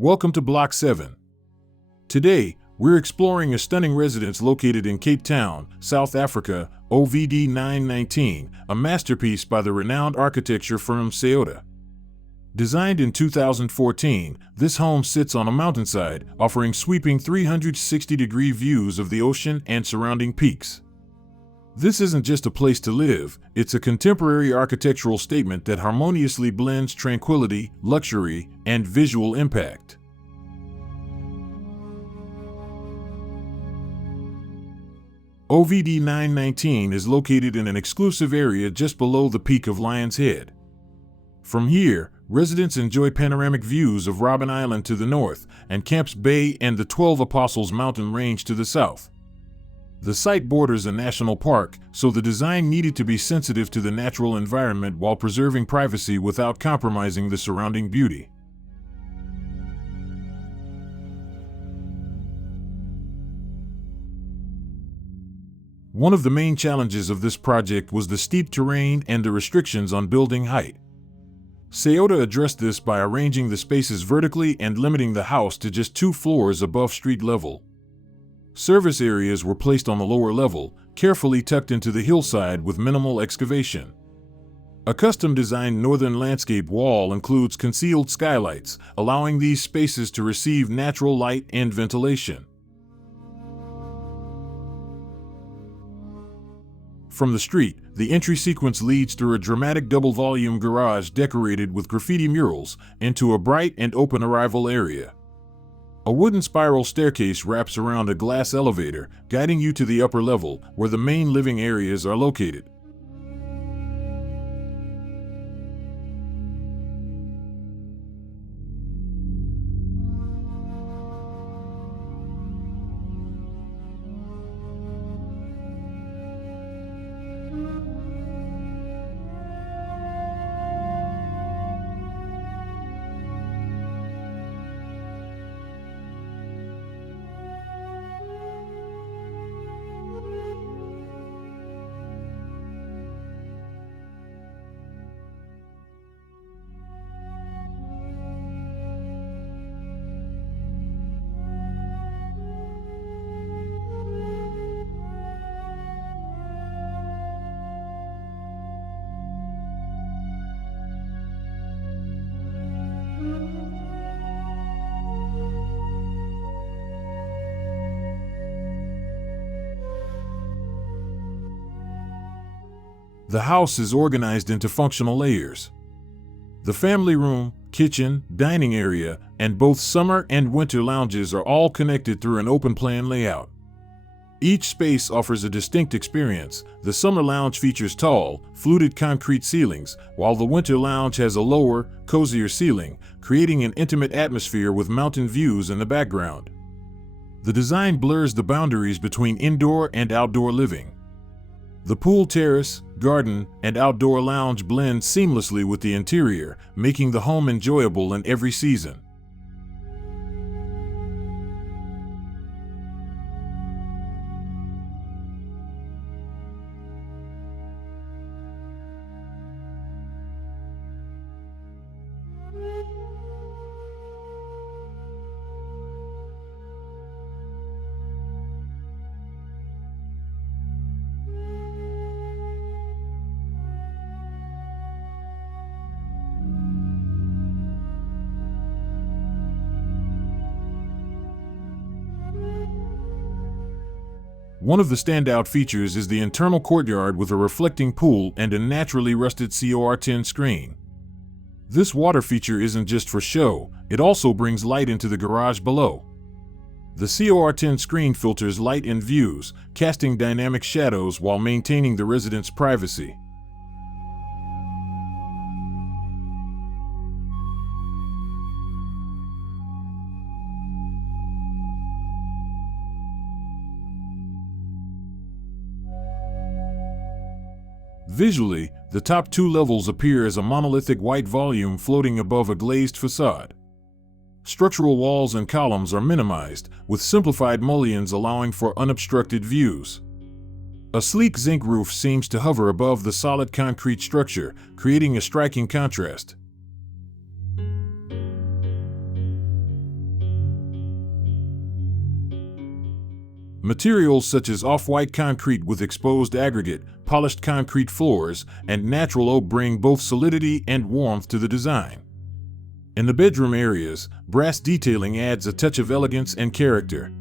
Welcome to Block 7. Today, we're exploring a stunning residence located in Cape Town, South Africa, OVD 919, a masterpiece by the renowned architecture firm SAOTA. Designed in 2014, this home sits on a mountainside, offering sweeping 360-degree views of the ocean and surrounding peaks. This isn't just a place to live, it's a contemporary architectural statement that harmoniously blends tranquility, luxury, and visual impact. OVD 919 is located in an exclusive area just below the peak of Lion's Head. From here, residents enjoy panoramic views of Robben Island to the north and Camps Bay and the 12 Apostles mountain range to the south. The site borders a national park, so the design needed to be sensitive to the natural environment while preserving privacy without compromising the surrounding beauty. One of the main challenges of this project was the steep terrain and the restrictions on building height. SAOTA addressed this by arranging the spaces vertically and limiting the house to just 2 floors above street level. Service areas were placed on the lower level, carefully tucked into the hillside with minimal excavation. A custom-designed northern landscape wall includes concealed skylights, allowing these spaces to receive natural light and ventilation. From the street, the entry sequence leads through a dramatic double-volume garage decorated with graffiti murals into a bright and open arrival area. A wooden spiral staircase wraps around a glass elevator, guiding you to the upper level, where the main living areas are located. The house is organized into functional layers. The family room, kitchen, dining area, and both summer and winter lounges are all connected through an open-plan layout. Each space offers a distinct experience. The summer lounge features tall, fluted concrete ceilings, while the winter lounge has a lower, cozier ceiling, creating an intimate atmosphere with mountain views in the background. The design blurs the boundaries between indoor and outdoor living. The pool terrace, garden, and outdoor lounge blend seamlessly with the interior, making the home enjoyable in every season. One of the standout features is the internal courtyard with a reflecting pool and a naturally rusted COR10 screen. This water feature isn't just for show, it also brings light into the garage below. The COR10 screen filters light and views, casting dynamic shadows while maintaining the resident's privacy. Visually, the top 2 levels appear as a monolithic white volume floating above a glazed facade. Structural walls and columns are minimized, with simplified mullions allowing for unobstructed views. A sleek zinc roof seems to hover above the solid concrete structure, creating a striking contrast. Materials such as off-white concrete with exposed aggregate, polished concrete floors, and natural oak bring both solidity and warmth to the design. In the bedroom areas, brass detailing adds a touch of elegance and character.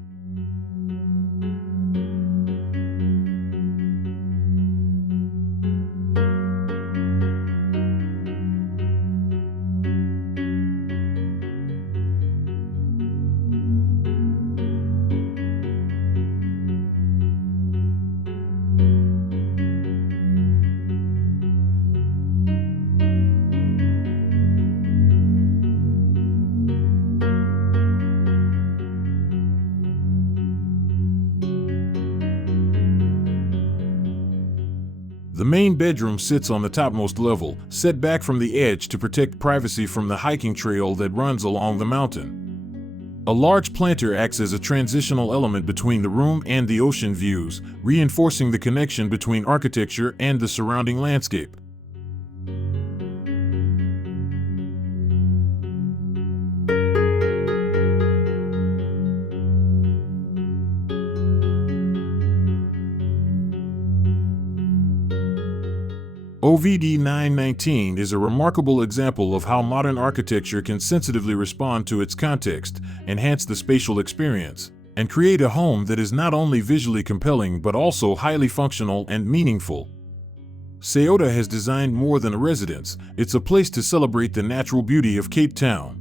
The main bedroom sits on the topmost level, set back from the edge to protect privacy from the hiking trail that runs along the mountain. A large planter acts as a transitional element between the room and the ocean views, reinforcing the connection between architecture and the surrounding landscape. OVD 919 is a remarkable example of how modern architecture can sensitively respond to its context, enhance the spatial experience, and create a home that is not only visually compelling but also highly functional and meaningful. SAOTA has designed more than a residence, it's a place to celebrate the natural beauty of Cape Town.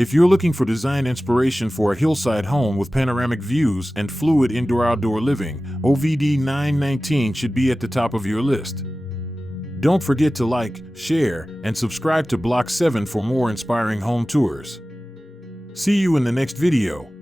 If you're looking for design inspiration for a hillside home with panoramic views and fluid indoor-outdoor living, OVD 919 should be at the top of your list. Don't forget to like, share, and subscribe to Block 7 for more inspiring home tours. See you in the next video.